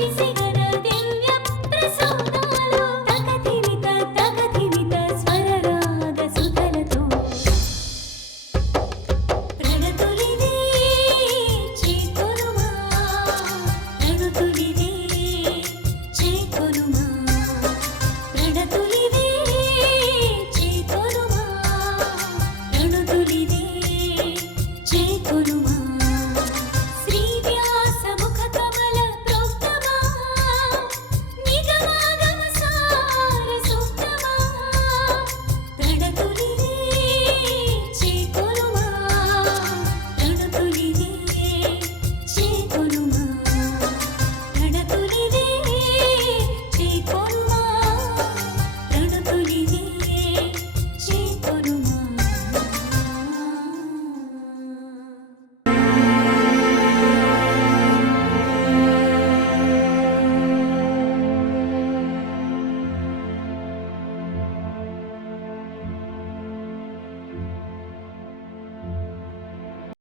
Happy